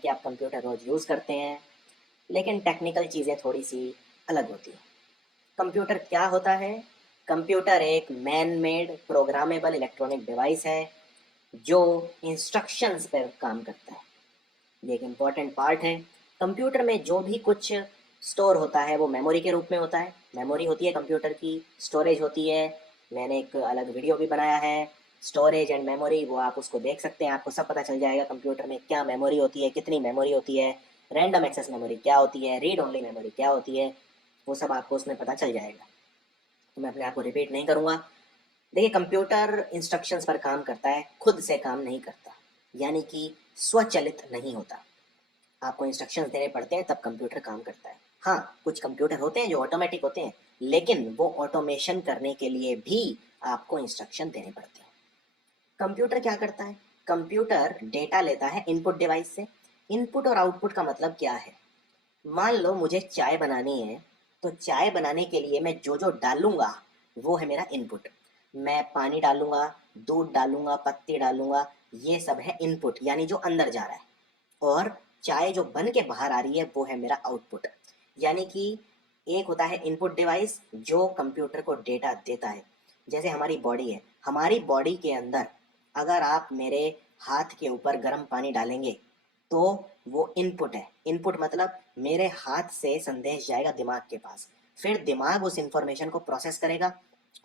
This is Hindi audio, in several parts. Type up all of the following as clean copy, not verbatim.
कि आप कंप्यूटर रोज़ यूज़ करते हैं, लेकिन टेक्निकल चीज़ें थोड़ी सी अलग होती हैं। कंप्यूटर क्या होता है? कंप्यूटर एक man made programmable electronic device है जो इंस्ट्रक्शंस पर काम करता है। ये एक इम्पॉर्टेंट पार्ट है। कंप्यूटर में जो भी कुछ स्टोर होता है वो मेमोरी के रूप में होता है। मेमोरी होती है कंप्यूटर की, स्टोरेज होती है। मैंने एक अलग वीडियो भी बनाया है, स्टोरेज एंड मेमोरी, वो आप उसको देख सकते हैं। आपको सब पता चल जाएगा कंप्यूटर में क्या मेमोरी होती है, कितनी मेमोरी होती है, रैंडम एक्सेस मेमोरी क्या होती है, रीड ओनली मेमोरी क्या होती है, वो सब आपको उसमें पता चल जाएगा। तो मैं अपने आप को रिपीट नहीं करूँगा। देखिए, कंप्यूटर इंस्ट्रक्शंस पर काम करता है, खुद से काम नहीं करता, यानी कि स्वचालित नहीं होता। आपको इंस्ट्रक्शंस देने पड़ते हैं तब कंप्यूटर काम करता है। हाँ, कुछ कंप्यूटर होते हैं जो ऑटोमेटिक होते हैं, लेकिन वो ऑटोमेशन करने के लिए भी आपको इंस्ट्रक्शन देने पड़ते हैं। कंप्यूटर क्या करता है? कंप्यूटर डेटा लेता है इनपुट डिवाइस से। इनपुट और आउटपुट का मतलब क्या है? मान लो मुझे चाय बनानी है, तो चाय बनाने के लिए मैं जो जो डालूंगा वो है मेरा इनपुट। मैं पानी डालूंगा, दूध डालूंगा, पत्ती डालूंगा, ये सब है इनपुट, यानी जो अंदर जा रहा है। और चाय जो बन के बाहर आ रही है वो है मेरा आउटपुट। यानी कि एक होता है इनपुट डिवाइस जो कंप्यूटर को डेटा देता है। जैसे हमारी बॉडी है, हमारी बॉडी के अंदर अगर आप मेरे हाथ के ऊपर गर्म पानी डालेंगे तो वो इनपुट है। इनपुट मतलब मेरे हाथ से संदेश जाएगा दिमाग के पास, फिर दिमाग उस इंफॉर्मेशन को प्रोसेस करेगा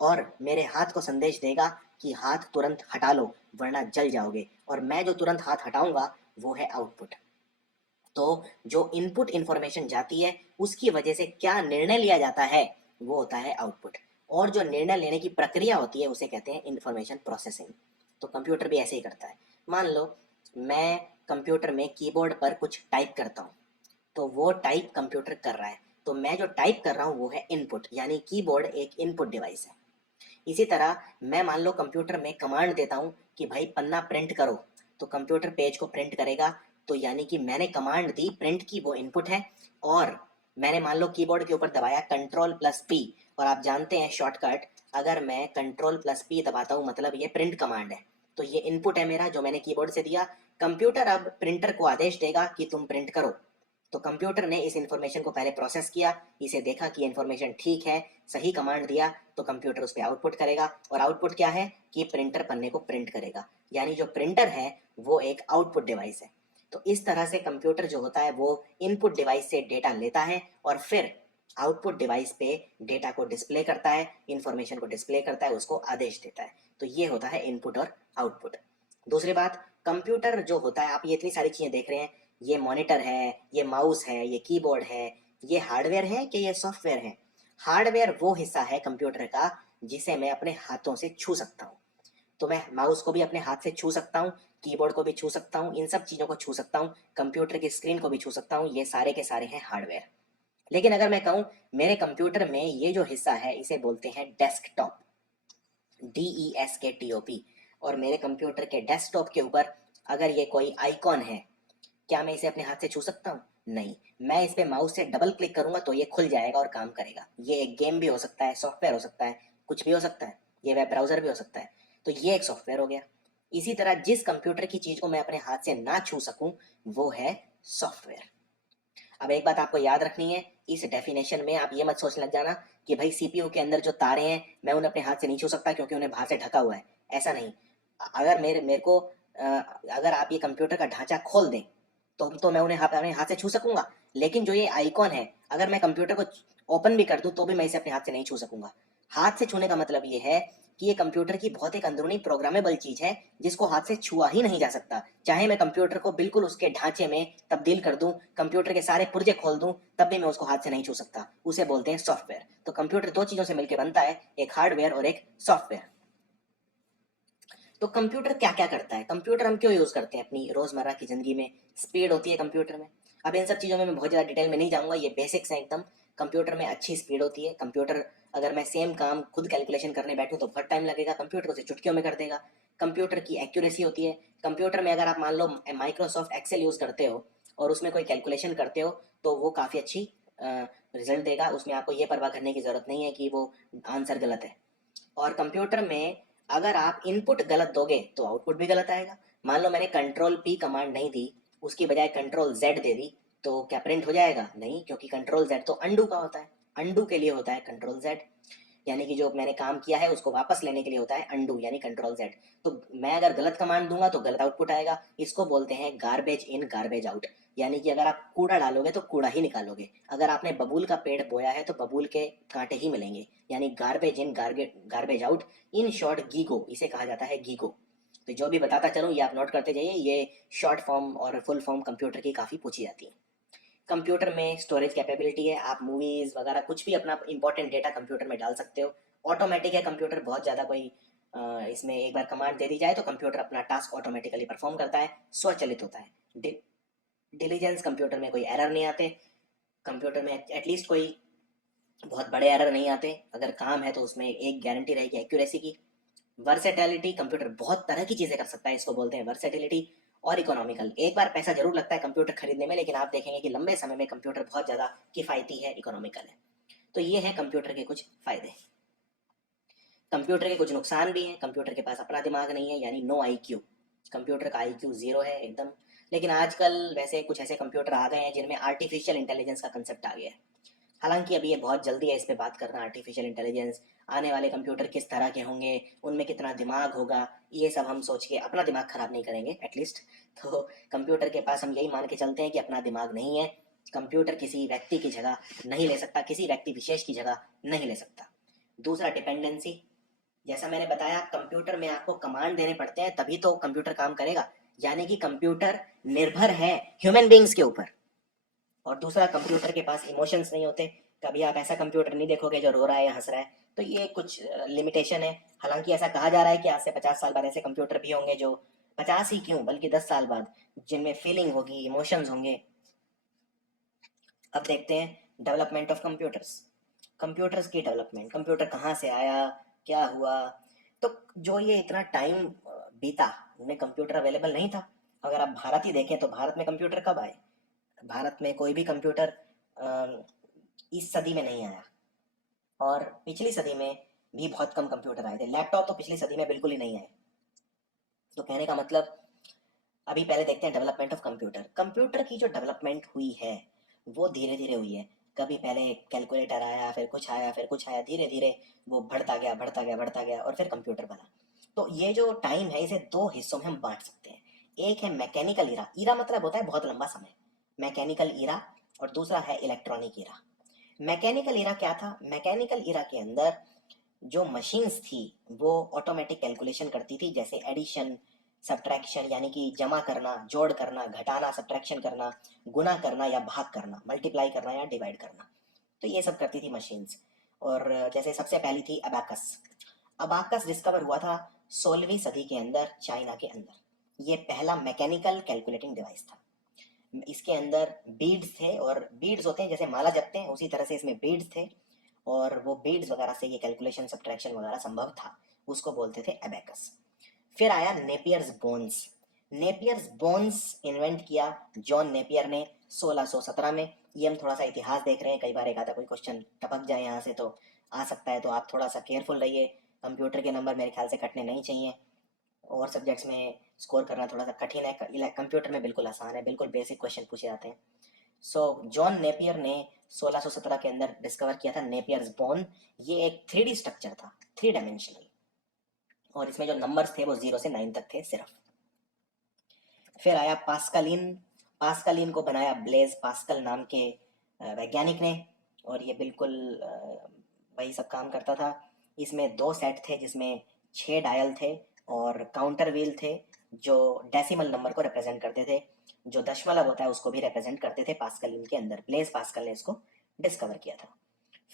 और मेरे हाथ को संदेश देगा कि हाथ तुरंत हटा लो वरना जल जाओगे, और मैं जो तुरंत हाथ हटाऊंगा वो है आउटपुट। तो जो इनपुट इंफॉर्मेशन जाती है उसकी वजह से क्या निर्णय लिया जाता है वो होता है आउटपुट। और जो निर्णय लेने की प्रक्रिया होती है उसे कहते हैं इंफॉर्मेशन प्रोसेसिंग। तो कंप्यूटर भी ऐसे ही करता है। मान लो मैं कंप्यूटर में कीबोर्ड पर कुछ टाइप करता हूँ, तो वो टाइप कंप्यूटर कर रहा है, तो मैं जो टाइप कर रहा हूँ वो है इनपुट, यानी कीबोर्ड एक इनपुट डिवाइस है। इसी तरह मैं मान लो कंप्यूटर में कमांड देता हूँ कि भाई पन्ना प्रिंट करो, तो कंप्यूटर पेज को प्रिंट करेगा। तो यानी कि मैंने कमांड दी प्रिंट की, वो इनपुट है। और मैंने मान लो कीबोर्ड के ऊपर दबाया कंट्रोल+P, और आप जानते हैं शॉर्टकट, अगर मैं कंट्रोल+P दबाता हूँ मतलब ये प्रिंट कमांड है, तो ये इनपुट है मेरा जो मैंने कीबोर्ड से दिया। कंप्यूटर अब प्रिंटर को आदेश देगा कि तुम प्रिंट करो। तो कंप्यूटर ने इस इंफॉर्मेशन को पहले प्रोसेस किया, इसे देखा कि इंफॉर्मेशन ठीक है, सही कमांड दिया, तो कंप्यूटर उस पर आउटपुट करेगा। और आउटपुट क्या है कि प्रिंटर पन्ने को प्रिंट करेगा, यानी जो प्रिंटर है वो एक आउटपुट डिवाइस है। तो इस तरह से कंप्यूटर जो होता है वो इनपुट डिवाइस से डेटा लेता है और फिर आउटपुट डिवाइस पे डेटा को डिस्प्ले करता है, इंफॉर्मेशन को डिस्प्ले करता है, उसको आदेश देता है। तो ये होता है इनपुट और आउटपुट। दूसरी बात, कंप्यूटर जो होता है, आप ये इतनी सारी चीजें देख रहे हैं, ये मॉनिटर है, ये माउस है, ये कीबोर्ड है, ये हार्डवेयर है कि ये सॉफ्टवेयर है? हार्डवेयर वो हिस्सा है कंप्यूटर का जिसे मैं अपने हाथों से छू सकता हूँ। तो मैं माउस को भी अपने हाथ से छू सकता हूँ, कीबोर्ड को भी छू सकता हूँ, इन सब चीज़ों को छू सकता हूँ, कंप्यूटर की स्क्रीन को भी छू सकता हूँ। ये सारे के सारे हैं हार्डवेयर। लेकिन अगर मैं कहूँ मेरे कंप्यूटर में ये जो हिस्सा है इसे बोलते हैं डेस्कटॉप, DESKTOP। और मेरे कंप्यूटर के डेस्कटॉप के ऊपर अगर ये कोई आइकॉन है, क्या मैं इसे अपने हाथ से छू सकता हूँ? नहीं। मैं इस पे माउस से डबल क्लिक करूंगा तो ये खुल जाएगा और काम करेगा। ये एक गेम भी हो सकता है, सॉफ्टवेयर हो सकता है, कुछ भी हो सकता है, ये वेब ब्राउजर भी हो सकता है। तो ये एक सॉफ्टवेयर हो गया। इसी तरह जिस कंप्यूटर की चीज को मैं अपने हाथ से ना छू सकूं वो है सॉफ्टवेयर। अब एक बात आपको याद रखनी है, इस डेफिनेशन में आप ये मत सोच लग जाना कि भाई सीपीयू के अंदर जो तारे हैं मैं उन्हें अपने हाथ से नहीं छू सकता क्योंकि उन्हें बाहर से ढका हुआ है। ऐसा नहीं। अगर मेरे मेरे को अगर आप ये कंप्यूटर का ढांचा खोल दें तो मैं उन्हें अपने हाथ से छू सकूंगा, लेकिन जो ये आइकॉन है अगर मैं कंप्यूटर को ओपन भी कर दूं तो भी मैं इसे अपने हाथ से नहीं छू सकूंगा। हाथ से छूने का मतलब ये है कि ये कंप्यूटर की बहुत एक अंदरूनी प्रोग्रामेबल चीज है जिसको हाथ से छुआ ही नहीं जा सकता। चाहे मैं कंप्यूटर को बिल्कुल उसके ढांचे में तब्दील कर दूं, कंप्यूटर के सारे पुर्जे खोल दूं, तब भी मैं उसको हाथ से नहीं छू सकता। उसे बोलते हैं सॉफ्टवेयर। तो कंप्यूटर दो चीजों से मिलकर बनता है, एक हार्डवेयर और एक सॉफ्टवेयर। तो कंप्यूटर क्या क्या करता है, कंप्यूटर हम क्यों यूज करते हैं अपनी रोजमर्रा की जिंदगी में? स्पीड होती है कंप्यूटर में। अब इन सब चीजों में मैं बहुत ज्यादा डिटेल में नहीं जाऊंगा, ये बेसिक्स हैं एकदम। कंप्यूटर में अच्छी स्पीड होती है। कंप्यूटर अगर मैं सेम काम खुद कैलकुलेशन करने बैठूं तो बहुत टाइम लगेगा, कंप्यूटर उसे चुटकियों में कर देगा। कंप्यूटर की एक्यूरेसी होती है। कंप्यूटर में अगर आप मान लो माइक्रोसॉफ्ट एक्सेल यूज करते हो और उसमें कोई कैलकुलेशन करते हो तो वो काफी अच्छी रिजल्ट देगा, उसमें आपको ये परवाह करने की जरूरत नहीं है कि वो आंसर गलत है। और कंप्यूटर में अगर आप इनपुट गलत दोगे तो आउटपुट भी गलत आएगा। मान लो मैंने कंट्रोल P कमांड नहीं दी उसकी बजाय कंट्रोल जेड दे दी तो क्या प्रिंट हो जाएगा? नहीं, क्योंकि कंट्रोल जेड तो अंडू का होता है, अंडू के लिए होता है कंट्रोल जेड, यानी कि जो मैंने काम किया है उसको वापस लेने के लिए होता है अंडू यानी कंट्रोल जेड। तो मैं अगर गलत कमांड दूंगा तो गलत आउटपुट आएगा। इसको बोलते हैं गार्बेज इन गार्बेज आउट, यानी कि अगर आप कूड़ा डालोगे तो कूड़ा ही निकालोगे, अगर आपने बबूल का पेड़ बोया है तो बबूल के कांटे ही मिलेंगे, यानी garbage in garbage out, in short GIGO इसे कहा जाता है, गीगो। तो जो भी बताता चलूँ ये आप नोट करते जाइए, ये शॉर्ट फॉर्म और फुल फॉर्म कंप्यूटर की काफ़ी पूछी जाती है। कंप्यूटर में स्टोरेज कैपेबिलिटी है, आप मूवीज़ वगैरह कुछ भी अपना इंपॉर्टेंट डेटा कंप्यूटर में डाल सकते हो। ऑटोमेटिक है कंप्यूटर, बहुत ज़्यादा कोई इसमें एक बार कमांड दे दी जाए तो कंप्यूटर अपना टास्क ऑटोमेटिकली परफॉर्म करता है, स्वचालित होता है। डिलीजेंस, कंप्यूटर में कोई एरर नहीं आते, कंप्यूटर में एटलीस्ट कोई बहुत बड़े एरर नहीं आते, अगर काम है तो उसमें एक गारंटी रहेगी एक्यूरेसी की। वर्सेटैलिटी, कंप्यूटर बहुत तरह की चीज़ें कर सकता है, इसको बोलते हैं वर्सेटिलिटी। और इकोनॉमिकल, एक बार पैसा जरूर लगता है कंप्यूटर खरीदने में, लेकिन आप देखेंगे कि लंबे समय में कंप्यूटर बहुत ज़्यादा किफ़ायती है, इकोनॉमिकल है। तो ये है कंप्यूटर के कुछ फ़ायदे। कंप्यूटर के कुछ नुकसान भी हैं, कंप्यूटर के पास अपना दिमाग नहीं है, यानी नो आईक्यू, कंप्यूटर का आईक्यू ज़ीरो है एकदम। लेकिन आजकल वैसे कुछ ऐसे कंप्यूटर आ गए हैं जिनमें आर्टिफिशियल इंटेलिजेंस का कंसेप्ट आ गया है। हालांकि अभी ये बहुत जल्दी है इस पे बात करना, आर्टिफिशियल इंटेलिजेंस, आने वाले कंप्यूटर किस तरह के होंगे, उनमें कितना दिमाग होगा, ये सब हम सोच के अपना दिमाग खराब नहीं करेंगे एटलीस्ट। तो कंप्यूटर के पास हम यही मान के चलते हैं कि अपना दिमाग नहीं है, कंप्यूटर किसी व्यक्ति की जगह नहीं ले सकता, किसी व्यक्ति विशेष की जगह नहीं ले सकता। दूसरा डिपेंडेंसी, जैसा मैंने बताया कंप्यूटर में आपको कमांड देने पड़ते हैं तभी तो कंप्यूटर काम करेगा, यानी कि कंप्यूटर निर्भर है ह्यूमन बींग्स के ऊपर। और दूसरा, कंप्यूटर के पास इमोशंस नहीं होते, कभी आप ऐसा कंप्यूटर नहीं देखोगे जो रो रहा है या हंस रहा है, तो ये कुछ लिमिटेशन है। हालांकि ऐसा कहा जा रहा है कि आज से 50 साल बाद ऐसे कंप्यूटर भी होंगे जो, 50 ही क्यों बल्कि 10 साल बाद, जिनमें फीलिंग होगी, इमोशंस होंगे। अब देखते हैं डेवलपमेंट ऑफ कंप्यूटर्स, कंप्यूटर्स की डेवलपमेंट, कंप्यूटर कहाँ से आया, क्या हुआ। तो जो ये इतना टाइम बीता, उनमें कंप्यूटर अवेलेबल नहीं था। अगर आप भारत ही देखें तो भारत में कंप्यूटर कब आए? भारत में कोई भी कंप्यूटर इस सदी में नहीं आया, और पिछली सदी में भी बहुत कम कंप्यूटर आए थे, लैपटॉप तो पिछली सदी में बिल्कुल ही नहीं आए। तो कहने का मतलब, अभी पहले देखते हैं डेवलपमेंट ऑफ कंप्यूटर। कंप्यूटर की जो डेवलपमेंट हुई है वो धीरे धीरे हुई है, कभी पहले कैलकुलेटर आया, फिर कुछ आया, फिर कुछ आया, धीरे धीरे वो बढ़ता गया, बढ़ता गया, बढ़ता गया, और फिर कंप्यूटर बना। तो ये जो टाइम है इसे दो हिस्सों में हम बांट सकते हैं। एक है मैकेनिकल ईरा, ईरा मतलब होता है बहुत लंबा समय, मैकेनिकल ईरा, और दूसरा है इलेक्ट्रॉनिक ईरा। मैकेनिकल ईरा क्या था? मैकेनिकल ईरा के अंदर जो मशीन्स थी वो ऑटोमेटिक कैलकुलेशन करती थी, जैसे एडिशन, सब्ट्रैक्शन, यानी कि जमा करना, जोड़ करना, घटाना, सब्ट्रैक्शन करना, गुना करना या भाग करना, मल्टीप्लाई करना या डिवाइड करना। तो ये सब करती थी मशीन्स। और जैसे सबसे पहली थी अबाकस। अबाकस डिस्कवर हुआ था 16वीं सदी के अंदर, चाइना के अंदर। ये पहला मैकेनिकल कैलकुलेटिंग डिवाइस था। इसके अंदर बीड्स थे, और बीड्स होते हैं जैसे माला जपते हैं उसी तरह से इसमें बीड्स थे, और वो बीड्स वगैरह से ये कैलकुलेशन, सब्ट्रैक्शन वगैरह संभव था, उसको बोलते थे एबेकस। फिर आया Napier's bones. Napier's bones invent किया जॉन नेपियर ने 1617 में। ये हम थोड़ा सा इतिहास देख रहे हैं, कई बार एक आधा कोई क्वेश्चन टपक जाए यहाँ से तो आ सकता है, तो आप थोड़ा सा केयरफुल रहिए। कंप्यूटर के नंबर मेरे ख्याल से कटने नहीं चाहिए, और सब्जेक्ट्स में स्कोर करना थोड़ा सा कठिन है, कंप्यूटर में बिल्कुल आसान है, बिल्कुल बेसिक क्वेश्चन पूछे जाते हैं। सो जॉन नेपियर ने 1617 के अंदर डिस्कवर किया था नेपियर्स बोन। ये एक 3D स्ट्रक्चर था, 3 डायमेंशनल, और इसमें जो नंबर्स थे वो 0 से 9 तक थे सिर्फ। फिर आया पास्कलिन। पास्कलिन को बनाया ब्लेज पास्कल नाम के वैज्ञानिक ने, और ये बिल्कुल वही सब काम करता था। इसमें दो सेट थे जिसमें 6 डायल थे और काउंटर व्हील थे जो डेसिमल नंबर को रिप्रेजेंट करते थे, जो दशमलव होता है उसको भी रिप्रेजेंट करते थे पास्कलिन के अंदर। ब्लेज पास्कल ने इसको डिस्कवर किया था।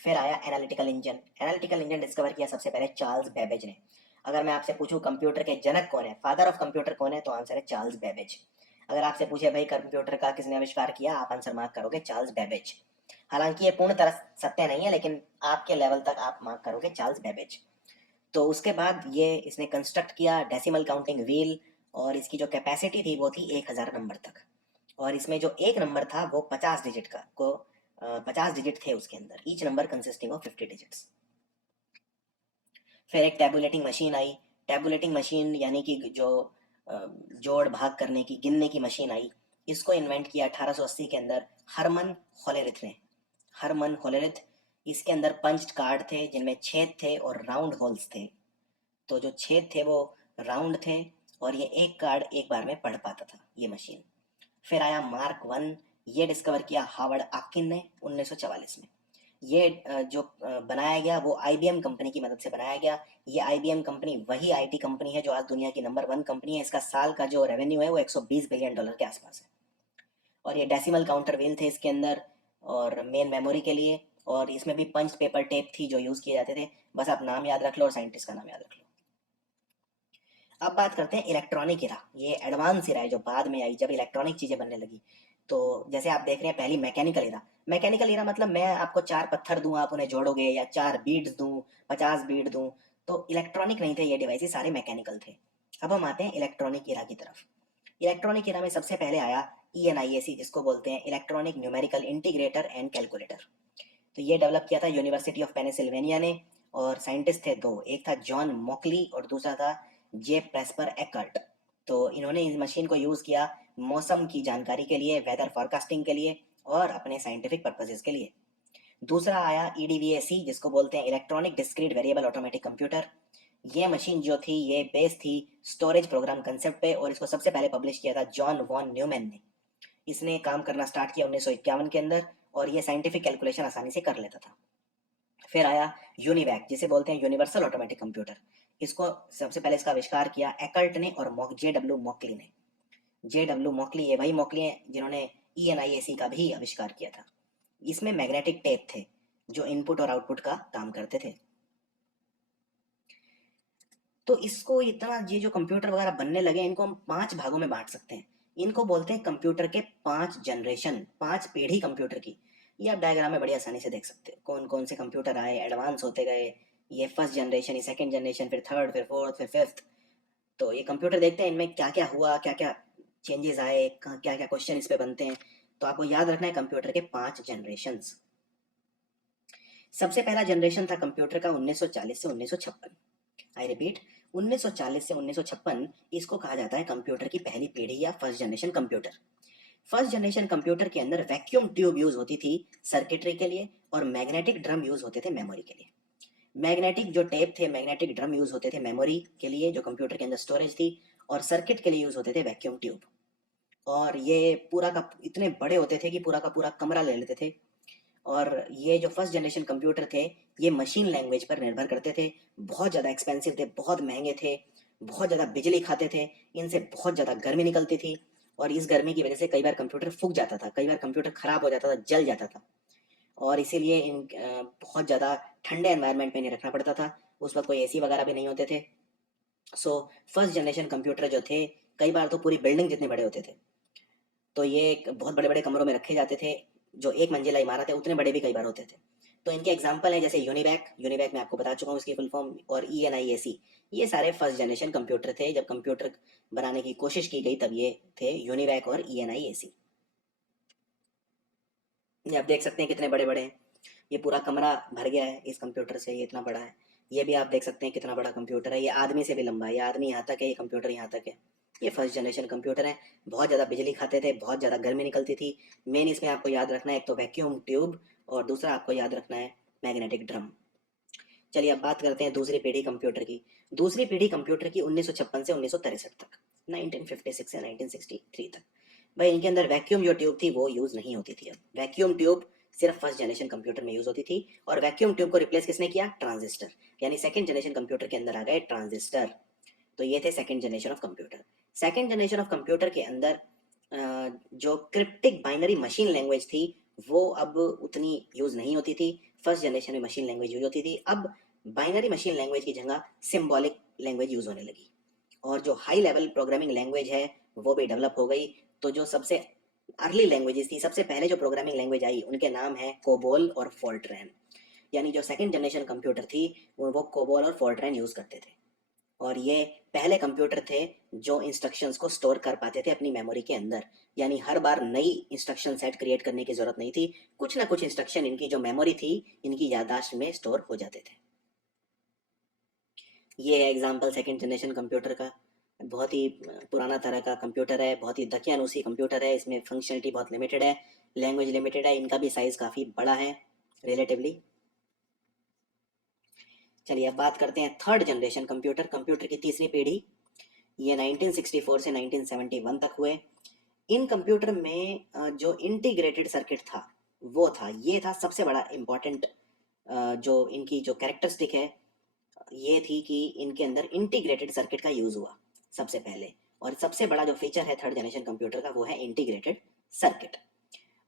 फिर आया analytical engine. Analytical engine discover किया सबसे पहले चार्ल्स बेबेज ने। अगर मैं आपसे पूछूं कंप्यूटर के जनक कौन है, फादर ऑफ कंप्यूटर कौन है, तो आंसर है चार्ल्स बेबेज। अगर आपसे पूछे भाई कंप्यूटर का किसने आविष्कार किया, आप आंसर मार्क करोगे चार्ल्स बेबेज। हालांकि ये पूर्ण तरह सत्य नहीं है, लेकिन आपके लेवल तक आप मार्क करोगे चार्ल्स बेबेज। तो उसके बाद ये इसने कंस्ट्रक्ट किया डेसिमल काउंटिंग व्हील, और इसकी जो कैपेसिटी थी वो थी 1000 नंबर तक, और इसमें जो एक नंबर था वो 50 डिजिट का को 50 डिजिट थे उसके अंदर, each number consisting of 50 digits. फिर एक टैबुलेटिंग मशीन आई। टैबुलेटिंग मशीन यानी कि जो जोड़ भाग करने की, गिनने की मशीन आई। इसको इन्वेंट किया 1880 के अंदर हरमन होलेरिथ ने। हरमन होलेरिथ, इसके अंदर पंच्ड कार्ड थे जिनमें छेद थे और राउंड होल्स थे। तो जो छेद थे वो राउंड थे और ये एक कार्ड एक बार में पढ़ पाता था ये मशीन। फिर आया मार्क वन, ये डिस्कवर किया हार्वर्ड आकिन ने 1944 में। ये जो बनाया गया वो आईबीएम कंपनी की मदद से बनाया गया। ये आईबीएम कंपनी वही आईटी कंपनी है जो आज दुनिया की नंबर 1 कंपनी है। इसका साल का जो रेवेन्यू है वो 120 बिलियन डॉलर के आसपास है। और ये डेसिमल काउंटर व्हील थे इसके अंदर और मेन मेमोरी के लिए, और इसमें भी पंच पेपर टेप थी जो यूज़ किए जाते थे। बस आप नाम याद रख लो और साइंटिस्ट का नाम याद रख लो। अब बात करते हैं इलेक्ट्रॉनिक इरा। ये एडवांस इरा है जो बाद में आई जब इलेक्ट्रॉनिक चीज़ें बनने लगी। तो जैसे आप देख रहे हैं पहली मैकेनिकल इरा। मैकेनिकल इरा मतलब मैं आपको 4 पत्थर दूं, आप उन्हें जोड़ोगे, या 4 बीड्स दूं, 50 बीड दूं। तो इलेक्ट्रॉनिक नहीं थे ये डिवाइस, सारे मैकेनिकल थे। अब हम आते हैं इलेक्ट्रॉनिक इरा की तरफ। इलेक्ट्रॉनिक इरा में सबसे पहले आया ENIAC, जिसको बोलते हैं electronic numerical integrator and calculator. तो ये डेवलप किया था यूनिवर्सिटी ऑफ पेनिसिल्वेनिया ने, और साइंटिस्ट थे 2, एक था जॉन मॉकली और दूसरा था जे प्रेस्पर एकर्ट। तो इन्होंने इस मशीन को यूज़ किया मौसम की जानकारी के लिए, वेदर फोरकास्टिंग के लिए और अपने साइंटिफिक पर्पसेस के लिए। दूसरा आया EDVAC, जिसको बोलते हैं electronic discrete variable automatic computer. ये मशीन जो थी ये बेस थी स्टोरेज प्रोग्राम कंसेप्ट पे, और इसको सबसे पहले पब्लिश किया था जॉन वॉन न्यूमैन ने। इसने काम करना स्टार्ट किया 1951 के अंदर, और ये साइंटिफिक कैलकुलेशन आसानी से कर लेता था। फिर आया यूनिवैक, जिसे बोलते हैं यूनिवर्सल ऑटोमेटिक कंप्यूटर। इसको सबसे पहले इसका आविष्कार किया एकर्ट ने और JW मॉकली ने। JW मॉकली, ये वही मॉकली हैं जिन्होंने ENIAC का भी आविष्कार किया था। इसमें मैग्नेटिक टेप थे जो इनपुट और आउटपुट का काम करते थे। तो इसको इतना, ये जो कंप्यूटर वगैरह बनने लगे इनको हम 5 भागों में बांट सकते हैं। इनको बोलते हैं कंप्यूटर के 5 जनरेशन, 5 पीढ़ी कंप्यूटर की। ये आप डायग्राम में बड़ी आसानी से देख सकते हो कौन कौन से कंप्यूटर आए, एडवांस होते गए। ये फर्स्ट जनरेशन, ये सेकंड जनरेशन, फिर थर्ड, फिर फोर्थ, फिर फिफ्थ। तो ये कंप्यूटर देखते हैं इनमें क्या क्या हुआ, क्या क्या चेंजेस आए, क्या क्या क्वेश्चन इस पे बनते हैं। तो आपको याद रखना है कंप्यूटर के 5 जनरेशन। सबसे पहला जनरेशन था कंप्यूटर का 1940 से 1956। आई रिपीट, 1940 से 1956 इसको कहा जाता है कंप्यूटर की पहली पीढ़ी या first generation computer. First generation computer के अंदर वैक्यूम ट्यूब यूज होती थी सर्किटरी के लिए, और मैग्नेटिक ड्रम यूज होते थे मेमोरी के लिए। मैग्नेटिक जो टेप थे, मैग्नेटिक ड्रम यूज होते थे मेमोरी के लिए जो कंप्यूटर के अंदर स्टोरेज थी, और सर्किट के लिए यूज होते थे वैक्यूम ट्यूब। और ये पूरा का इतने बड़े होते थे कि पूरा का पूरा कमरा ले लेते थे। और ये जो फर्स्ट जनरेशन कंप्यूटर थे ये मशीन लैंग्वेज पर निर्भर करते थे, बहुत ज़्यादा एक्सपेंसिव थे, बहुत महंगे थे, बहुत ज़्यादा बिजली खाते थे, इनसे बहुत ज़्यादा गर्मी निकलती थी, और इस गर्मी की वजह से कई बार कंप्यूटर फूक जाता था, कई बार कंप्यूटर खराब हो जाता था, जल जाता था। और इसीलिए बहुत ज़्यादा ठंडे एनवायरनमेंट में नहीं रखना पड़ता था। उस वक्त कोई एसी वगैरह भी नहीं होते थे। सो फर्स्ट जनरेशन कंप्यूटर जो थे कई बार तो पूरी बिल्डिंग जितने बड़े होते थे। तो ये बहुत बड़े बड़े कमरों में रखे जाते थे, जो एक मंजिला इमारत है उतने बड़े भी कई बार होते थे। तो इनके एग्जाम्पल हैं जैसे यूनिवैक, यूनिवैक मैं आपको बता चुका हूँ इसकी फुल फॉर्म, और ENIAC। ये सारे फर्स्ट जनरेशन कंप्यूटर थे, जब कंप्यूटर बनाने की कोशिश की गई तब ये थे यूनिवैक और ENIAC। ये आप देख सकते हैं कितने बड़े बड़े हैं। ये पूरा कमरा भर गया है इस कंप्यूटर से, ये इतना बड़ा है। ये भी आप देख सकते हैं कितना बड़ा कंप्यूटर है, ये आदमी से भी लंबा है, ये आदमी यहाँ तक है, ये कंप्यूटर यहाँ तक है। ये फर्स्ट जनरेशन कंप्यूटर है। बहुत ज़्यादा बिजली खाते थे, बहुत ज़्यादा गर्मी निकलती थी। मेन इसमें आपको याद रखना है एक तो वैक्यूम ट्यूब, और दूसरा आपको याद रखना है मैग्नेटिक ड्रम। चलिए अब बात करते हैं दूसरी पीढ़ी कंप्यूटर की। दूसरी पीढ़ी कंप्यूटर की 1956 से 1963 तक, 1956 से 1963 तक। भाई इनके अंदर वैक्यूम जो ट्यूब थी वो यूज़ नहीं होती थी। अब वैक्यूम ट्यूब सिर्फ फर्स्ट जनरेशन कंप्यूटर में यूज़ होती थी, और वैक्यूम ट्यूब को रिप्लेस किसने किया? ट्रांजिस्टर। यानी सेकंड जनरेशन कंप्यूटर के अंदर आ गए ट्रांजिस्टर। तो ये थे second generation of computer. Second generation of computer के अंदर जो क्रिप्टिक बाइनरी मशीन लैंग्वेज थी वो अब उतनी यूज़ नहीं होती थी। फर्स्ट जनरेशन में मशीन लैंग्वेज यूज होती थी, अब बाइनरी मशीन लैंग्वेज की जगह सिंबॉलिक लैंग्वेज यूज होने लगी, और जो हाई लेवल प्रोग्रामिंग लैंग्वेज है वो भी डेवलप हो गई। तो जो सबसे अर्ली लैंग्वेजेस थी, सबसे पहले जो प्रोग्रामिंग लैंग्वेज आई उनके नाम है कोबोल और फोर्ट्रैन। यानी जो सेकंड जनरेशन कंप्यूटर थी वो कोबोल और फोर्ट्रैन यूज करते थे। और ये पहले कंप्यूटर थे जो इंस्ट्रक्शंस को स्टोर कर पाते थे अपनी मेमोरी के अंदर। यानी हर बार नई इंस्ट्रक्शन सेट क्रिएट करने की जरूरत नहीं थी, कुछ ना कुछ इंस्ट्रक्शन इनकी जो मेमोरी थी इनकी याददाश्त में स्टोर हो जाते थे। ये है एग्जाम्पल सेकेंड जनरेशन कंप्यूटर का। बहुत ही पुराना तरह का कंप्यूटर है, बहुत ही दकियानूसी कंप्यूटर है, इसमें फंक्शनलिटी बहुत लिमिटेड है, लैंग्वेज लिमिटेड है, इनका भी साइज़ काफ़ी बड़ा है रिलेटिवली। चलिए अब बात करते हैं थर्ड जनरेशन कंप्यूटर, कंप्यूटर की तीसरी पीढ़ी। ये 1964 से 1971 तक हुए। इन कंप्यूटर में जो इंटीग्रेटेड सर्किट था वो था, ये था सबसे बड़ा इम्पोर्टेंट। जो इनकी जो कैरेक्टरिस्टिक है ये थी कि इनके अंदर इंटीग्रेटेड सर्किट का यूज़ हुआ सबसे पहले। और सबसे बड़ा जो फीचर है थर्ड जनरेशन कंप्यूटर का वो है इंटीग्रेटेड सर्किट।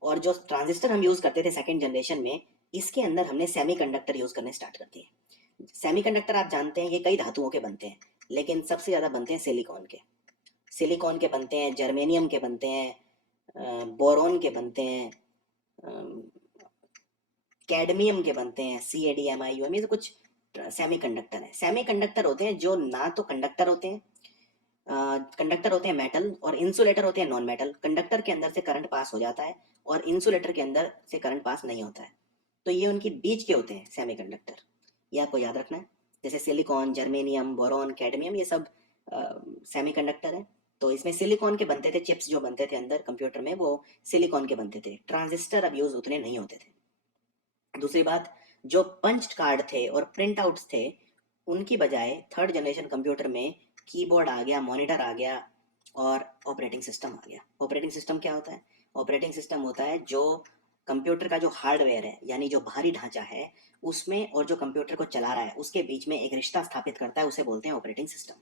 और जो ट्रांजिस्टर हम यूज़ करते थे सेकेंड जनरेशन में, इसके अंदर हमने सेमीकंडक्टर यूज़ करने स्टार्ट कर दिए। सेमीकंडक्टर आप जानते हैं ये कई धातुओं के बनते हैं, लेकिन सबसे ज़्यादा बनते हैं सिलिकॉन के। सिलिकॉन के बनते हैं, जर्मेनियम के बनते हैं, बोरॉन के बनते हैं, कैडमियम के बनते हैं, CADMIUM, ये तो कुछ सेमीकंडक्टर हैं। सेमीकंडक्टर होते हैं जो ना तो कंडक्टर होते हैं, कंडक्टर होते हैं मेटल, और इंसुलेटर होते हैं नॉन मेटल। कंडक्टर के अंदर से करंट पास हो जाता है और इंसुलेटर के अंदर से करंट पास नहीं होता है, तो ये उनकी बीच के होते हैं सेमीकंडक्टर। ये आपको याद रखना है। जैसे सिलिकॉन, जर्मेनियम, बोरॉन, कैडमियम, ये सब सेमीकंडक्टर है। तो इसमें सिलिकॉन के बनते थे, चिप्स जो बनते थे अंदर कंप्यूटर में वो सिलिकॉन के बनते थे। ट्रांजिस्टर अब यूज उतने नहीं होते थे। दूसरी बात, जो पंच कार्ड थे और प्रिंट आउट्स थे, उनकी बजाय थर्ड जनरेशन कंप्यूटर में कीबोर्ड आ गया, मॉनिटर आ गया और ऑपरेटिंग सिस्टम आ गया। ऑपरेटिंग सिस्टम क्या होता है? ऑपरेटिंग सिस्टम होता है जो कंप्यूटर का जो हार्डवेयर है, यानी जो बाहरी ढांचा है, उसमें और जो कंप्यूटर को चला रहा है उसके बीच में एक रिश्ता स्थापित करता है, उसे बोलते हैं ऑपरेटिंग सिस्टम।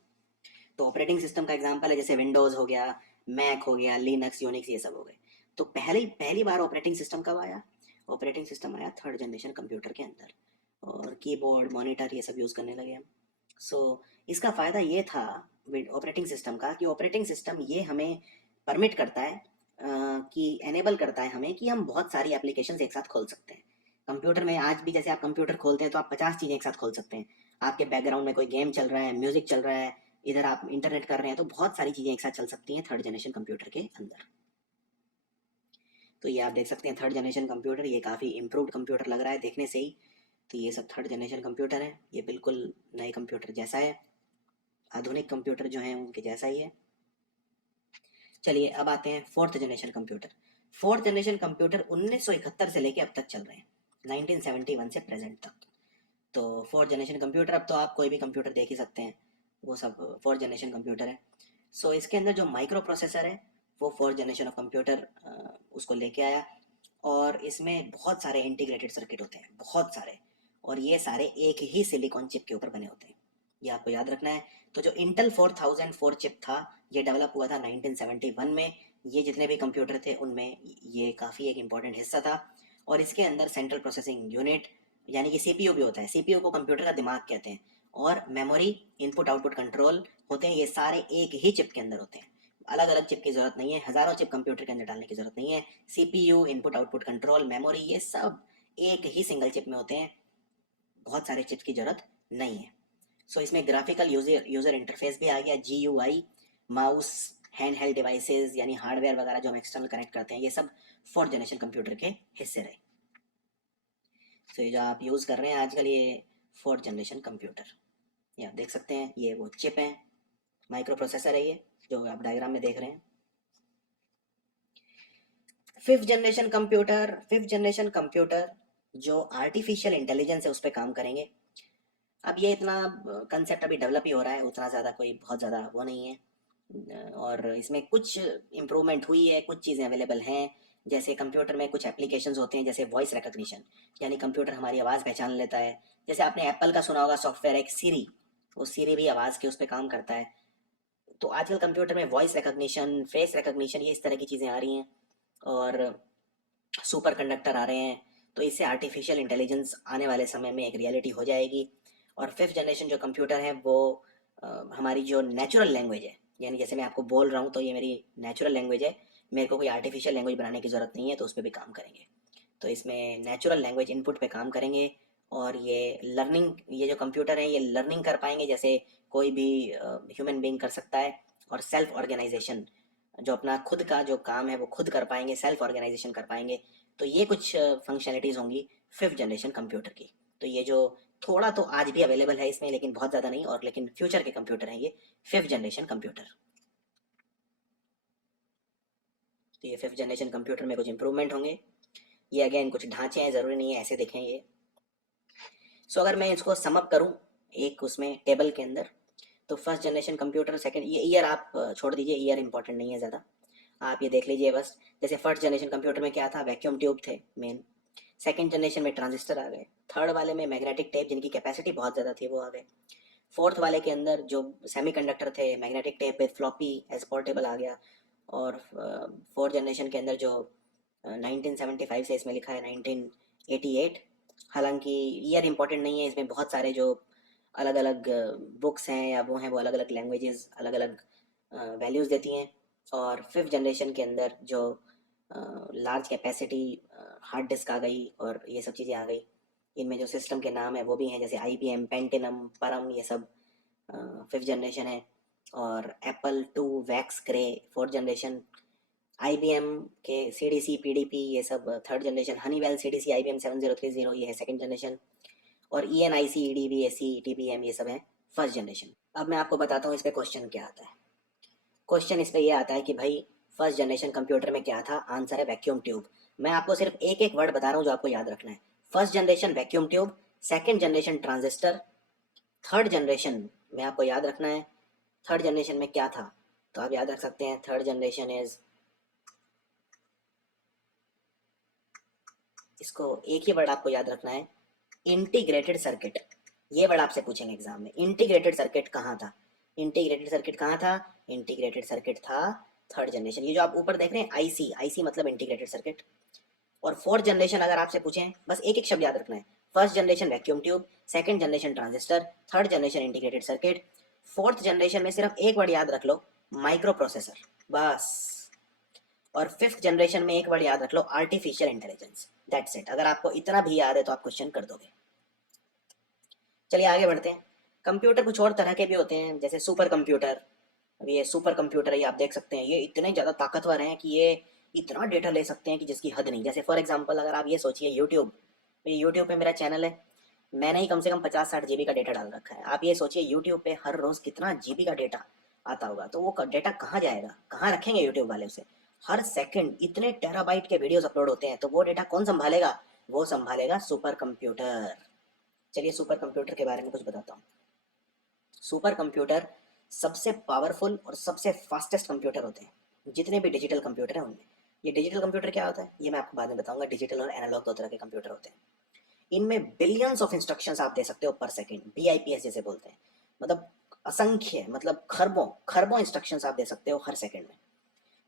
तो ऑपरेटिंग सिस्टम का एग्जांपल है जैसे विंडोज़ हो गया, मैक हो गया, लिनक्स, यूनिक्स, ये सब हो गए। तो पहली पहली बार ऑपरेटिंग सिस्टम कब आया? ऑपरेटिंग सिस्टम आया थर्ड जनरेशन कंप्यूटर के अंदर, और कीबोर्ड, मॉनिटर, ये सब यूज़ करने लगे हम। सो इसका फ़ायदा ये था ऑपरेटिंग सिस्टम का, कि ऑपरेटिंग सिस्टम ये हमें परमिट करता है, कि एनेबल करता है हमें कि हम बहुत सारी एप्लीकेशन एक साथ खोल सकते हैं। कंप्यूटर में आज भी जैसे आप कंप्यूटर खोलते हैं तो आप 50 चीज़ें एक साथ खोल सकते हैं। आपके बैकग्राउंड में कोई गेम चल रहा है, म्यूजिक चल रहा है, इधर आप इंटरनेट कर रहे हैं, तो बहुत सारी चीज़ें एक साथ चल सकती हैं थर्ड जनरेशन कंप्यूटर के अंदर। तो ये आप देख सकते हैं थर्ड जनरेशन कंप्यूटर, ये काफ़ी इम्प्रूव्ड कंप्यूटर लग रहा है देखने से ही। तो ये सब थर्ड जनरेशन कंप्यूटर है, ये बिल्कुल नए कंप्यूटर जैसा है, आधुनिक कंप्यूटर जो हैं उनके जैसा ही है। चलिए अब आते हैं fourth generation computer. Fourth generation computer 1971 से लेके अब तक चल रहे हैं, 1971 से प्रेजेंट तक। तो फोर्थ जनरेशन कंप्यूटर, अब तो आप कोई भी कंप्यूटर देख ही सकते हैं, वो सब फोर्थ जनरेशन कंप्यूटर है। सो इसके अंदर जो माइक्रो प्रोसेसर है वो फोर्थ जनरेशन ऑफ कंप्यूटर उसको लेके आया। और इसमें बहुत सारे इंटीग्रेटेड सर्किट होते हैं, बहुत सारे, और ये सारे एक ही सिलिकॉन चिप के ऊपर बने होते हैं, ये आपको याद रखना है। तो जो इंटेल 4004 चिप था, ये डेवलप हुआ था 1971 में। ये जितने भी कंप्यूटर थे उनमें ये काफ़ी एक इम्पॉर्टेंट हिस्सा था। और इसके अंदर सेंट्रल प्रोसेसिंग यूनिट, यानी कि CPU भी होता है। CPU को कंप्यूटर का दिमाग कहते हैं। और मेमोरी, इनपुट आउटपुट कंट्रोल होते हैं, ये सारे एक ही चिप के अंदर होते हैं। अलग अलग चिप की ज़रूरत नहीं है, हज़ारों चिप कंप्यूटर के अंदर डालने की ज़रूरत नहीं है। CPU, input output control, memory, ये सब एक ही सिंगल चिप में होते हैं, बहुत सारे चिप्स की ज़रूरत नहीं है। सो इसमें ग्राफिकल यूज़र इंटरफेस भी आ गया, GUI, mouse, hand held devices यानी हार्डवेयर वगैरह जो हम एक्सटर्नल कनेक्ट करते हैं, ये सब फोर्थ जनरेशन कंप्यूटर के हिस्से रहे। तो ये जो आप यूज़ कर रहे हैं आजकल, ये फोर्थ जनरेशन कंप्यूटर, ये आप देख सकते हैं, ये वो चिप है, माइक्रो प्रोसेसर है, ये जो आप डायग्राम में देख रहे हैं। फिफ्थ जनरेशन कंप्यूटर जो आर्टिफिशियल इंटेलिजेंस है उस पर काम करेंगे। अब ये इतना कंसेप्ट अभी डेवलप ही हो रहा है, उतना ज़्यादा कोई बहुत ज़्यादा वो नहीं है। और इसमें कुछ इम्प्रूवमेंट हुई है, कुछ चीज़ें अवेलेबल हैं। जैसे कंप्यूटर में कुछ एप्लीकेशंस होते हैं, जैसे वॉइस रिकग्निशन, यानी कंप्यूटर हमारी आवाज़ पहचान लेता है। जैसे आपने एप्पल का सुना होगा सॉफ्टवेयर एक सीरी, वो सीरी भी आवाज़ के उस पर काम करता है। तो आजकल कंप्यूटर में वॉइस रिकग्निशन, फेस रिकग्निशन, ये इस तरह की चीज़ें आ रही हैं। और सुपर कंडक्टर आ रहे हैं। तो इससे आर्टिफिशियल इंटेलिजेंस आने वाले समय में एक रियलिटी हो जाएगी। और फिफ्थ जनरेशन जो कंप्यूटर है वो हमारी जो नेचुरल लैंग्वेज है, यानी जैसे मैं आपको बोल रहा हूँ तो ये मेरी नेचुरल लैंग्वेज है, मेरे को कोई आर्टिफिशियल लैंग्वेज बनाने की ज़रूरत नहीं है, तो उस पर भी काम करेंगे। तो इसमें नेचुरल लैंग्वेज इनपुट पे काम करेंगे। और ये लर्निंग, ये जो कंप्यूटर है ये लर्निंग कर पाएंगे जैसे कोई भी ह्यूमन बीइंग कर सकता है। और सेल्फ ऑर्गेनाइजेशन, जो अपना खुद का जो काम है वो खुद कर पाएंगे, सेल्फ ऑर्गेनाइजेशन कर पाएंगे। तो ये कुछ फंक्शनलिटीज़ होंगी फिफ्थ जनरेशन कंप्यूटर की। तो ये जो थोड़ा तो आज भी अवेलेबल है इसमें, लेकिन बहुत ज़्यादा नहीं, और लेकिन फ्यूचर के कंप्यूटर हैं ये, 5th जनरेशन कंप्यूटर। तो ये 5th जनरेशन कंप्यूटर में कुछ इंप्रूवमेंट होंगे। ये अगेन कुछ ढांचे हैं, ज़रूरी नहीं है ऐसे दिखें ये। सो अगर मैं इसको समअप करूँ एक उसमें टेबल के अंदर, तो 1st जनरेशन कंप्यूटर, सेकंड, ये ईयर आप छोड़ दीजिए, ईयर इंपॉर्टेंट नहीं है ज़्यादा, आप ये देख लीजिए बस। जैसे 1st जनरेशन कंप्यूटर में क्या था, वैक्यूम ट्यूब थे मेन। 2nd जनरेशन में ट्रांजिस्टर आ गए। 3rd वाले में मैग्नेटिक टेप जिनकी कैपेसिटी बहुत ज़्यादा थी वो आ गए। 4th वाले के अंदर जो सेमीकंडक्टर थे, magnetic tape with floppy as portable आ गया। और 4th जनरेशन के अंदर जो 1975 से इसमें लिखा है 1988, हालांकि ईयर इंपॉर्टेंट नहीं है, इसमें बहुत सारे जो अलग अलग बुक्स हैं या वो हैं, वो अलग अलग लैंग्वेजेस अलग अलग वैल्यूज़ देती हैं। और 5th जनरेशन के अंदर जो लार्ज कैपेसिटी हार्ड डिस्क आ गई और ये सब चीज़ें आ गई। इनमें जो सिस्टम के नाम है वो भी हैं, जैसे IBM, पेंटिनम, परम, ये सब 5th जनरेशन है। और Apple 2, wax, grey 4th generation. IBM के CDC, PDP ये सब 3rd generation. Honeywell CDC, IBM 7030 ये है 2nd जनरेशन। और ENIC, EDVAC, TBM ये सब है 1st जनरेशन। अब मैं आपको बताता हूँ इस पर क्वेश्चन क्या आता है। क्वेश्चन इस पे ये आता है कि भाई 1st जनरेशन कंप्यूटर में क्या था, आंसर है वैक्यूम ट्यूब। मैं आपको सिर्फ एक एक वर्ड बता रहा हूँ जो आपको याद रखना है। 1st generation vacuum tube, 2nd generation transistor, 3rd generation में आपको याद रखना है 3rd जनरेशन में क्या था, तो आप याद रख सकते हैं 3rd जनरेशन इज, इसको एक ही वर्ड आपको याद रखना है, इंटीग्रेटेड सर्किट। ये वर्ड आपसे पूछेंगे एग्जाम में, इंटीग्रेटेड सर्किट कहाँ था, इंटीग्रेटेड सर्किट कहाँ था, इंटीग्रेटेड सर्किट था 3rd जनरेशन। ये जो आप ऊपर देख रहे हैं IC, IC मतलब इंटीग्रेटेड सर्किट। और 4th जनरेशन अगर आपसे पूछें, बस एक एक शब्द याद रखना है, 1st generation vacuum tube, 2nd generation transistor, 3rd generation integrated circuit, 4th generation में सिर्फ एक वर्ड याद रख लो, माइक्रो प्रोसेसर, बस। और 5th जनरेशन में एक वर्ड याद रख लो, आर्टिफिशियल इंटेलिजेंस, दैट्स इट। अगर आपको इतना भी याद है तो आप क्वेश्चन कर दोगे। चलिए आगे बढ़ते हैं। कंप्यूटर कुछ और तरह के भी होते हैं, जैसे सुपर कंप्यूटर। अब ये सुपर कंप्यूटर ये आप देख सकते हैं, ये इतने ज़्यादा ताकतवर हैं कि ये इतना डेटा ले सकते हैं कि जिसकी हद नहीं। जैसे फॉर एग्जांपल अगर आप ये सोचिए, यूट्यूब, यूट्यूब पे मेरा चैनल है, मैंने ही कम से कम 50-60 GB का डेटा डाल रखा है। आप ये सोचिए यूट्यूब पे हर रोज़ कितना GB का डेटा आता होगा, तो वो डेटा कहाँ जाएगा, कहाँ रखेंगे यूट्यूब वाले उसे। हर सेकंड इतने टेराबाइट के वीडियोस अपलोड होते हैं, तो वो डेटा कौन संभालेगा, वो संभालेगा सुपर कंप्यूटर। चलिए सुपर कंप्यूटर के बारे में कुछ बताता हूँ। सुपर कंप्यूटर सबसे पावरफुल और सबसे फास्टेस्ट कंप्यूटर होते हैं जितने भी डिजिटल कंप्यूटर हैं उनमें। ये डिजिटल कंप्यूटर क्या होता है ये मैं आपको बाद में बताऊंगा। डिजिटल और एनालॉग दो तरह के कंप्यूटर होते हैं। इनमें बिलियंस ऑफ इंस्ट्रक्शंस आप दे सकते हो पर सेकंड, BIPS जैसे बोलते हैं, मतलब असंख्य, मतलब खरबों खरबों इंस्ट्रक्शंस आप दे सकते हो हर सेकंड में।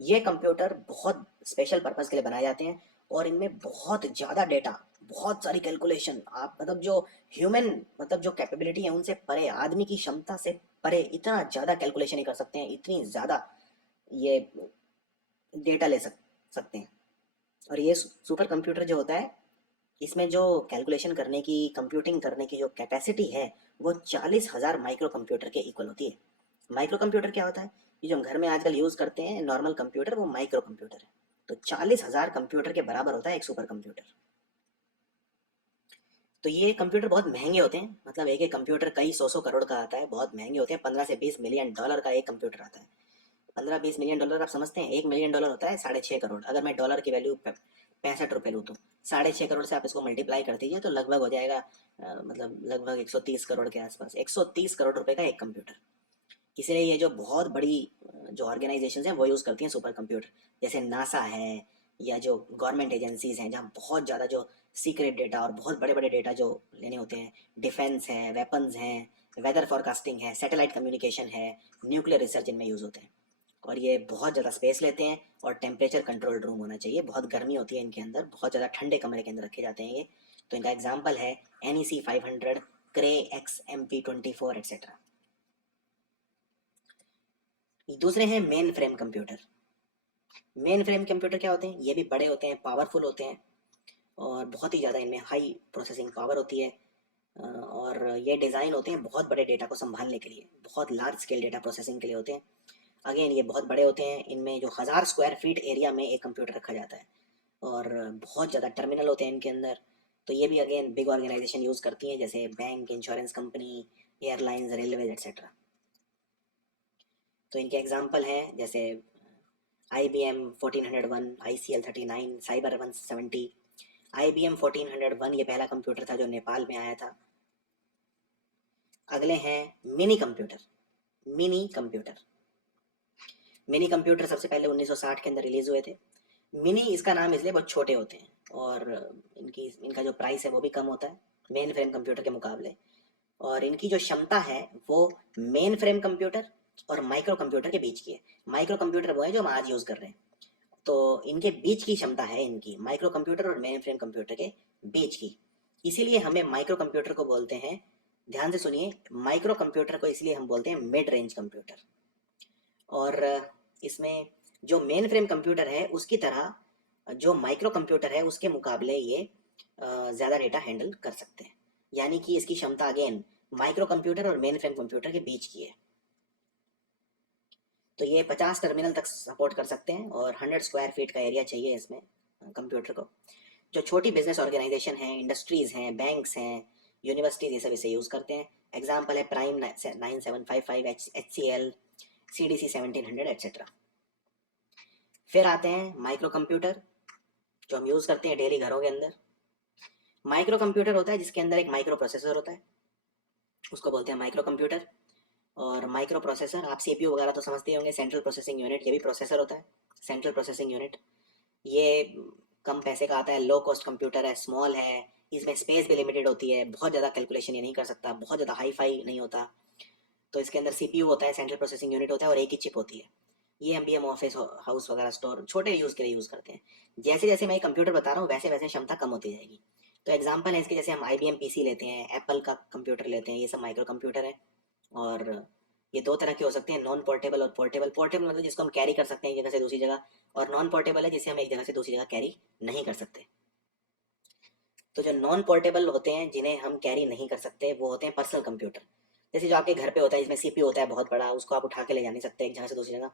ये कंप्यूटर बहुत स्पेशल पर्पस के लिए बनाए जाते हैं और इनमें बहुत ज़्यादा डेटा, बहुत सारी कैलकुलेशन, आप मतलब जो ह्यूमन, मतलब जो कैपेबिलिटी है उनसे परे, आदमी की क्षमता से परे इतना ज़्यादा कैलकुलेशन ही कर सकते हैं, इतनी ज़्यादा ये डेटा ले सकते हैं। और ये सुपर कंप्यूटर जो होता है, इसमें जो कैलकुलेशन करने की, कंप्यूटिंग करने की जो कैपेसिटी है वो 40,000 माइक्रो कंप्यूटर के इक्वल होती है। माइक्रो कंप्यूटर क्या होता है, ये जो हम घर में आजकल यूज़ करते हैं नॉर्मल कंप्यूटर, वो माइक्रो कंप्यूटर है। तो 40,000 कंप्यूटर के बराबर होता है एक सुपर कंप्यूटर। तो ये कंप्यूटर बहुत महंगे होते हैं, मतलब एक एक कंप्यूटर कई सौ करोड़ का आता है, बहुत महंगे होते हैं। 15 से 20 मिलियन डॉलर का एक कंप्यूटर आता है। 15-20 मिलियन डॉलर आप समझते हैं, 1 मिलियन डॉलर होता है 6.5 करोड़। अगर मैं डॉलर की वैल्यू 65 रुपये लूँ तो 6.5 करोड़ से आप इसको मल्टीप्लाई कर दीजिए तो लगभग हो जाएगा मतलब लगभग 130 करोड़ के आसपास, 130 करोड़ रुपए का एक कंप्यूटर। इसलिए ये जो बहुत बड़ी जो ऑर्गेनाइजेशन हैं वो यूज़ करती हैं सुपर कंप्यूटर, जैसे नासा है या जो गवर्नमेंट एजेंसीज हैं जहाँ बहुत ज़्यादा जो सीक्रेट डेटा और बहुत बड़े बड़े डेटा जो लेने होते हैं, डिफेंस है, वेपन्स हैं, वेदर फॉरकास्टिंग है, सैटेलाइट कम्युनिकेशन है, न्यूक्लियर रिसर्च इनमें यूज़ होते हैं। और ये बहुत ज़्यादा स्पेस लेते हैं और टेम्परेचर कंट्रोल्ड रूम होना चाहिए, बहुत गर्मी होती है इनके अंदर, बहुत ज़्यादा ठंडे कमरे के अंदर रखे जाते हैं ये। तो इनका एग्जाम्पल है NEC 500, क्रे XMP 24 एक्सेट्रा। दूसरे हैं main frame computer. Main frame computer क्या होते हैं, ये भी बड़े होते हैं, पावरफुल होते हैं और बहुत ही ज़्यादा इनमें हाई प्रोसेसिंग पावर होती है। और ये डिज़ाइन होते हैं बहुत बड़े डेटा को संभालने के लिए, बहुत लार्ज स्केल डेटा प्रोसेसिंग के लिए होते हैं। अगेन ये बहुत बड़े होते हैं, इनमें जो 1000 स्क्वायर फीट एरिया में एक कंप्यूटर रखा जाता है और बहुत ज़्यादा टर्मिनल होते हैं इनके अंदर। तो ये भी अगेन बिग ऑर्गेनाइजेशन यूज़ करती हैं, जैसे bank, insurance company, airlines, railways etcetera. तो इनके एग्जांपल हैं जैसे IBM 1401, ICL 39, साइबर 170। IBM 1401 ये पहला कंप्यूटर था जो नेपाल में आया था। अगले हैं mini computer. Mini computer mini computer सबसे पहले 1960 के अंदर रिलीज हुए थे। मिनी इसका नाम इसलिए बहुत छोटे होते हैं, और इनका जो प्राइस है वो भी कम होता है मेन फ्रेम कंप्यूटर के मुकाबले। और इनकी जो क्षमता है वो मेन फ्रेम कंप्यूटर और माइक्रो कंप्यूटर के बीच की है। माइक्रो कंप्यूटर वो है जो हम आज यूज़ कर रहे हैं, तो इनके बीच की क्षमता है इनकी, माइक्रो कंप्यूटर और मेन फ्रेम कंप्यूटर के बीच की। इसीलिए हमें माइक्रो कंप्यूटर को बोलते हैं, ध्यान से सुनिए, माइक्रो कंप्यूटर को इसलिए हम बोलते हैं मिड रेंज कंप्यूटर। और इसमें जो मेन फ्रेम कंप्यूटर है उसकी तरह जो माइक्रो कंप्यूटर है उसके मुकाबले ये ज़्यादा डेटा हैंडल कर सकते हैं, यानी कि इसकी क्षमता अगेन माइक्रो कंप्यूटर और मेन फ्रेम कंप्यूटर के बीच की है। तो ये 50 टर्मिनल तक सपोर्ट कर सकते हैं और 100 स्क्वायर फीट का एरिया चाहिए इसमें कंप्यूटर को। जो छोटी बिजनेस ऑर्गेनाइजेशन हैं, इंडस्ट्रीज़ हैं, बैंक्स हैं, यूनिवर्सिटीज़, ये सब इसे यूज़ करते हैं। एग्जाम्पल है प्राइम 9755, HCL, CDC 1700 एक्सेट्रा। फिर आते हैं माइक्रो कंप्यूटर जो हम यूज़ करते हैं डेली घरों के अंदर। माइक्रो कंप्यूटर होता है जिसके अंदर एक माइक्रो प्रोसेसर होता है, उसको बोलते हैं माइक्रो कंप्यूटर। और माइक्रो प्रोसेसर, आप CPU वगैरह तो समझते ही होंगे, सेंट्रल प्रोसेसिंग यूनिट, ये भी प्रोसेसर होता है, सेंट्रल प्रोसेसिंग यूनिट। ये कम पैसे का आता है, लो कॉस्ट कंप्यूटर है, स्मॉल है, इसमें स्पेस भी लिमिटेड होती है, बहुत ज़्यादा कैलकुलेशन ये नहीं कर सकता, बहुत ज़्यादा हाई फाई नहीं होता। तो इसके अंदर CPU होता है, सेंट्रल प्रोसेसिंग यूनिट होता है और एक ही चिप होती है। ये हम ऑफिस हाउस वगैरह स्टोर छोटे यूज़ के लिए यूज़ करते हैं। जैसे जैसे मैं कंप्यूटर बता रहा हूँ वैसे वैसे क्षमता कम होती जाएगी। तो एग्जांपल है इसके, जैसे हम IBM PC लेते हैं, एप्पल का कंप्यूटर लेते हैं, ये सब माइक्रो कंप्यूटर है। और ये दो तरह के हो सकते हैं, नॉन पोर्टेबल और पोर्टेबल। पोर्टेबल मतलब जिसको हम कैरी कर सकते हैं एक जगह से दूसरी जगह, और नॉन पोर्टेबल है जिसे हम एक जगह से दूसरी जगह कैरी नहीं कर सकते। तो जो नॉन पोर्टेबल होते हैं जिन्हें हम कैरी नहीं कर सकते वो होते हैं पर्सनल कंप्यूटर। जैसे जो आपके घर पे होता है, इसमें CPU होता है बहुत बड़ा, उसको आप उठा के ले जा नहीं सकते एक जगह से दूसरी जगह।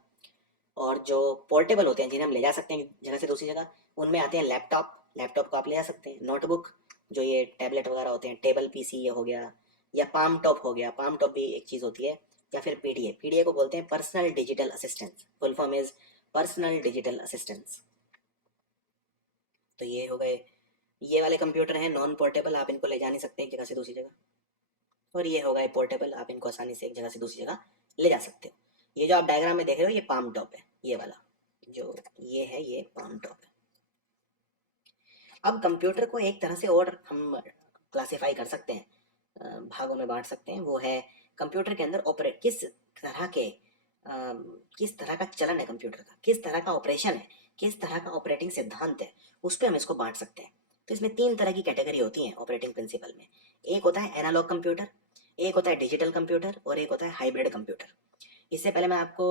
और जो पोर्टेबल होते हैं जिन्हें हम ले जा सकते हैं एक जगह से दूसरी जगह, उनमें आते हैं लैपटॉप। लैपटॉप को आप ले जा सकते हैं, नोटबुक, जो ये टैबलेट वगैरह होते हैं, टेबल PC ये हो गया, या पाम टॉप हो गया, पाम टॉप भी एक चीज़ होती है, या फिर PDA को बोलते हैं personal digital assistance, full form is personal digital assistance. तो ये हो गए, ये वाले कंप्यूटर हैं नॉन पोर्टेबल, आप इनको ले जा नहीं सकते एक जगह से दूसरी जगह। और ये हो गए पोर्टेबल, आप इनको आसानी से एक जगह से दूसरी जगह ले जा सकते हो। ये जो आप डायग्राम में देख रहे हो ये पाम टॉप है, ये वाला जो ये है ये पाम टॉप है। अब कंप्यूटर को एक तरह से और हम क्लासिफाई कर सकते हैं, भागों में बांट सकते हैं, वो है कंप्यूटर के अंदर ऑपरेट तरह के किस तरह का चलन है कंप्यूटर का, किस तरह का ऑपरेशन है, किस तरह का ऑपरेटिंग सिद्धांत है, उस पर हम इसको बांट सकते हैं। तो इसमें 3 तरह की कैटेगरी होती हैं ऑपरेटिंग प्रिंसिपल में। एक होता है एनालॉग कंप्यूटर, एक होता है डिजिटल कंप्यूटर, और एक होता है हाइब्रिड कंप्यूटर। इससे पहले मैं आपको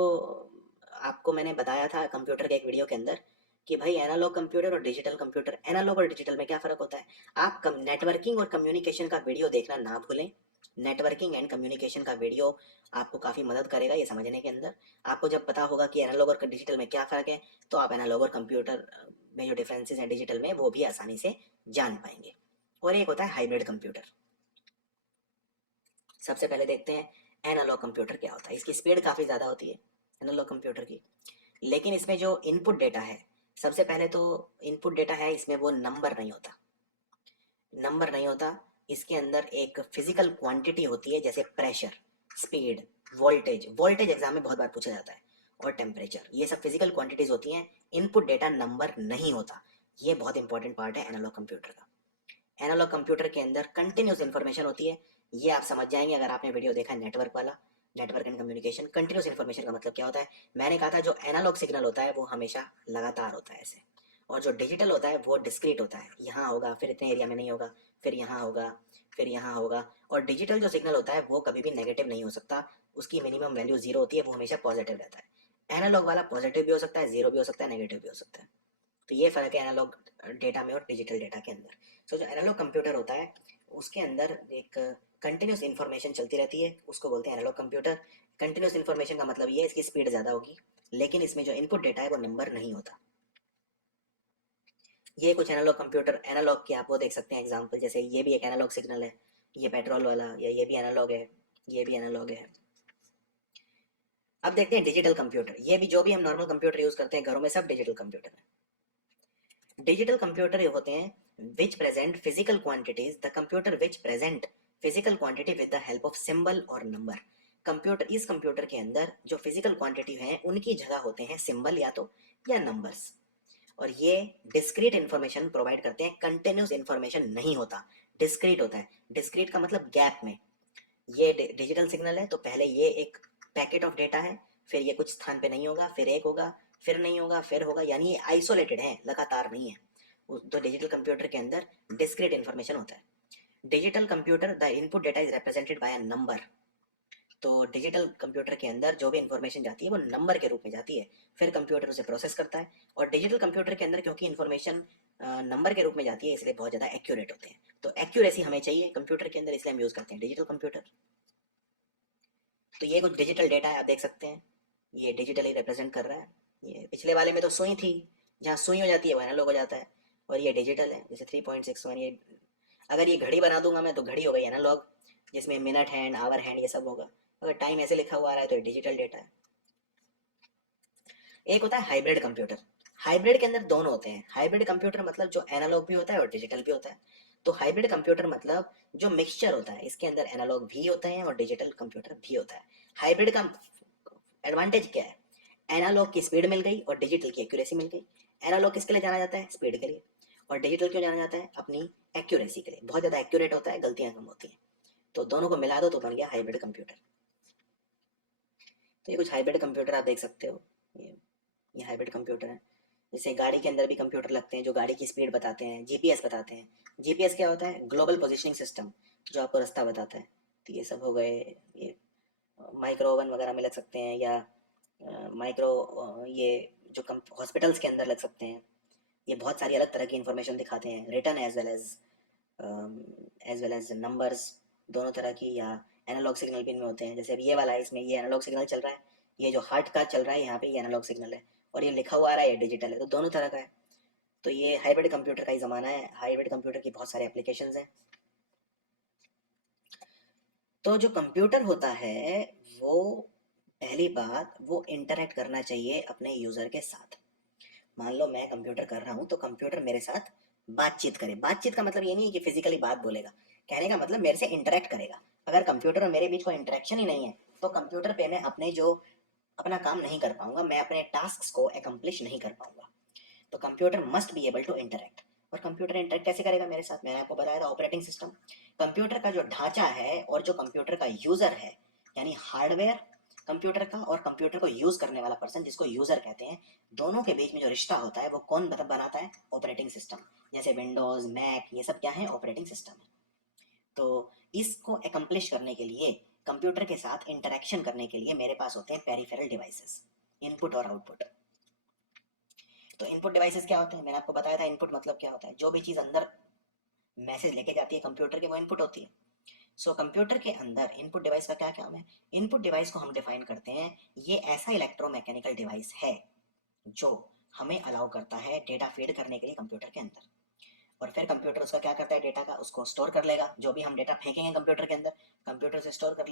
आपको मैंने बताया था कंप्यूटर के एक वीडियो के अंदर कि भाई एनालॉग कंप्यूटर और डिजिटल कंप्यूटर, एनालॉग और डिजिटल में क्या फ़र्क होता है। आप नेटवर्किंग और कम्युनिकेशन का वीडियो देखना ना भूलें। नेटवर्किंग एंड कम्युनिकेशन का वीडियो आपको काफ़ी मदद करेगा ये समझने के अंदर। आपको जब पता होगा कि एनालॉग और डिजिटल में क्या फ़र्क है, तो आप एनालॉग और कंप्यूटर में जो डिफरेंसेस हैं डिजिटल में वो भी आसानी से जान पाएंगे। और एक होता है हाइब्रिड कंप्यूटर। सबसे पहले देखते हैं एनालॉग कंप्यूटर क्या होता है। इसकी स्पीड काफ़ी ज़्यादा होती है एनालॉग कंप्यूटर की, लेकिन इसमें जो इनपुट डेटा है, सबसे पहले तो इनपुट डेटा है इसमें वो नंबर नहीं होता, नंबर नहीं होता। इसके अंदर एक फिजिकल क्वांटिटी होती है, जैसे pressure, speed, voltage, voltage exam में बहुत बार पूछा जाता है, और टेम्परेचर, ये सब फिजिकल क्वांटिटीज होती हैं। इनपुट डेटा नंबर नहीं होता। ये बहुत इंपॉर्टेंट पार्ट है एनालॉग कंप्यूटर का। एनालॉग कंप्यूटर के अंदर कंटिन्यूस इन्फॉर्मेशन होती है। ये आप समझ जाएंगे अगर आपने वीडियो देखा है नेटवर्क वाला, network and communication. Continuous information का मतलब क्या होता है, मैंने कहा था जो एनालॉग सिग्नल होता है वो हमेशा लगातार होता है ऐसे, और जो डिजिटल होता है वो डिस्क्रीट होता है, यहाँ होगा फिर इतने एरिया में नहीं होगा, फिर यहाँ होगा, फिर यहाँ होगा। और डिजिटल जो सिग्नल होता है वो कभी भी नेगेटिव नहीं हो सकता, उसकी मिनिमम वैल्यू 0 होती है, वो हमेशा पॉजिटिव रहता है। एनालॉग वाला पॉजिटिव भी हो सकता है, 0 भी हो सकता है, नेगेटिव भी हो सकता है। तो ये फ़र्क है एनालॉग डेटा में और डिजिटल डेटा के अंदर। सो जो एनालॉग कंप्यूटर होता है उसके अंदर एक कंटिन्यूस इन्फॉर्मेशन चलती रहती है, उसको बोलते हैं एनालॉग कंप्यूटर। कंटिन्यूस इन्फॉर्मेशन का मतलब ये है इसकी स्पीड ज़्यादा होगी, लेकिन इसमें जो इनपुट डेटा है वो नंबर नहीं होता। ये कुछ एनालॉग कंप्यूटर, एनालॉग के आप वो देख सकते हैं एग्जांपल, जैसे ये भी एक एनालॉग सिग्नल है, ये पेट्रोल वाला, या ये भी एनालॉग है, ये भी एनालॉग है। अब देखते हैं डिजिटल कंप्यूटर। ये भी जो भी हम नॉर्मल कंप्यूटर यूज करते हैं घरों में, सब डिजिटल कंप्यूटर है। डिजिटल कंप्यूटर होते हैं विच present physical quantities, the computer which present physical quantity with the help of symbol और नंबर। कंप्यूटर, इस कंप्यूटर के अंदर जो फिजिकल क्वांटिटी है उनकी जगह होते हैं सिंबल या तो या नंबर्स। और ये डिस्क्रीट इन्फॉर्मेशन प्रोवाइड करते हैं, कंटिन्यूस इन्फॉर्मेशन नहीं होता, डिस्क्रीट होता है। डिस्क्रीट का मतलब गैप में। ये डिजिटल सिग्नल है तो पहले ये एक पैकेट ऑफ डेटा है, फिर ये कुछ स्थान पे नहीं होगा, फिर एक होगा, फिर नहीं होगा, फिर होगा, यानी ये आइसोलेटेड है, लगातार नहीं है। तो डिजिटल कंप्यूटर के अंदर डिस्क्रीट इन्फॉर्मेशन होता है। Digital computer, the input data is represented by a number. तो डिजिटल कंप्यूटर के अंदर जो भी इंफॉर्मेशन जाती है वो नंबर के रूप में जाती है, फिर कंप्यूटर उसे प्रोसेस करता है। और डिजिटल कंप्यूटर के अंदर क्योंकि इंफॉर्मेशन नंबर के रूप में जाती है, इसलिए बहुत ज़्यादा एक्यूरेट होते हैं। तो एक्यूरेसी हमें चाहिए कंप्यूटर के अंदर, इसलिए हम यूज़ करते हैं डिजिटल कंप्यूटर। तो ये कुछ डिजिटल डेटा है, आप देख सकते हैं, ये डिजिटली रिप्रेजेंट कर रहा है। ये पिछले वाले में तो सुई थी, जहाँ सुई हो जाती है वो एनालॉग हो जाता है, और ये डिजिटल है, जैसे 3.61। ये अगर ये घड़ी बना दूंगा मैं तो घड़ी हो गई एनालॉग, जिसमें मिनट हैंड, आवर हैंड, ये सब होगा। अगर टाइम ऐसे लिखा हुआ आ रहा है तो ये डिजिटल डेटा है। एक होता है हाइब्रिड कंप्यूटर। हाइब्रिड के अंदर दोनों होते हैं। हाइब्रिड कंप्यूटर मतलब जो एनालॉग भी होता है और डिजिटल भी होता है। तो हाइब्रिड कंप्यूटर मतलब जो मिक्सचर होता है, इसके अंदर एनालॉग भी होते हैं और डिजिटल कंप्यूटर भी होता है। हाइब्रिड का एडवांटेज क्या है? एनालॉग की स्पीड मिल गई और डिजिटल की एक्यूरेसी मिल गई। एनालॉग किसके लिए जाना जाता है? स्पीड के लिए। और डिजिटल क्यों जाना जाता है? अपनी एक्यूरेसी के लिए, बहुत ज़्यादा एक्यूरेट होता है, गलतियां कम होती हैं। तो दोनों को मिला दो तो बन गया हाइब्रिड कंप्यूटर। तो ये कुछ हाइब्रिड कंप्यूटर आप देख सकते हो, ये हाइब्रिड कंप्यूटर है। जैसे गाड़ी के अंदर भी कंप्यूटर लगते हैं जो गाड़ी की स्पीड बताते हैं, जीपीएस बताते हैं। जीपीएस क्या होता है? ग्लोबल पोजिशनिंग सिस्टम, जो आपको रास्ता बताता है। तो ये सब हो गए। ये माइक्रो ओवन वगैरह में लग सकते हैं, या माइक्रो, ये जो हॉस्पिटल्स के अंदर लग सकते हैं। ये बहुत सारी अलग तरह की इंफॉर्मेशन दिखाते हैं, return as well as numbers, दोनों तरह की। या एनालॉग सिग्नल भी इनमें होते हैं, जैसे अब ये वाला है, इसमें ये एनालॉग सिग्नल चल रहा है, ये जो हार्ट का चल रहा है यहाँ पे ये एनालॉग सिग्नल है, और ये लिखा हुआ आ रहा है ये डिजिटल है, तो दोनों तरह का है। तो ये हाइब्रिड कंप्यूटर का ही ज़माना है। हाइब्रिड कंप्यूटर की बहुत सारे एप्लीकेशंस हैं। तो जो कंप्यूटर होता है वो, पहली बात, वो इंटरेक्ट करना चाहिए अपने यूज़र के साथ। मान लो मैं कंप्यूटर कर रहा हूँ तो कंप्यूटर मेरे साथ बातचीत करे। बातचीत का मतलब ये नहीं है कि फिजिकली बात बोलेगा, कहने का मतलब मेरे से इंटरेक्ट करेगा। अगर कंप्यूटर और मेरे बीच कोई इंटरेक्शन ही नहीं है तो कंप्यूटर पे मैं अपने जो अपना काम नहीं कर पाऊंगा, मैं अपने टास्क को एकम्प्लिश नहीं कर पाऊंगा। तो computer must be able to interact. और कंप्यूटर इंटरेक्ट कैसे करेगा मेरे साथ? मैंने आपको बताया था, ऑपरेटिंग सिस्टम। कंप्यूटर का जो ढांचा है और जो कंप्यूटर का यूजर है, यानी हार्डवेयर कंप्यूटर का और कंप्यूटर को यूज करने वाला पर्सन, जिसको यूजर कहते हैं, दोनों के बीच में जो रिश्ता होता है वो कौन बनाता है? Operating system. जैसे विंडोज, मैक, ये सब क्या है? ऑपरेटिंग सिस्टम है। तो इसको एकम्प्लिश करने के लिए, कंप्यूटर के साथ इंटरेक्शन करने के लिए मेरे पास होते हैं पेरिफेरल डिवाइसेस, इनपुट और आउटपुट। तो इनपुट डिवाइसेस क्या होते हैं? मैंने आपको बताया था इनपुट मतलब क्या होता है। जो भी चीज़ अंदर मैसेज लेके जाती है कंप्यूटर के, वो इनपुट होती है। सो कंप्यूटर के अंदर इनपुट डिवाइस का क्या काम है? इनपुट डिवाइस को हम डिफाइन करते हैं, ये ऐसा इलेक्ट्रोमैकेनिकल डिवाइस है जो हमें अलाउ करता है डेटा फीड करने के लिए कंप्यूटर के अंदर। और फिर कंप्यूटर उसका क्या करता है? डेटा का उसको स्टोर कर लेगा, जो भी हम डेटा फेंकेंगे कंप्यूटर के अंदर, कंप्यूटर से स्टोर कर लेगा।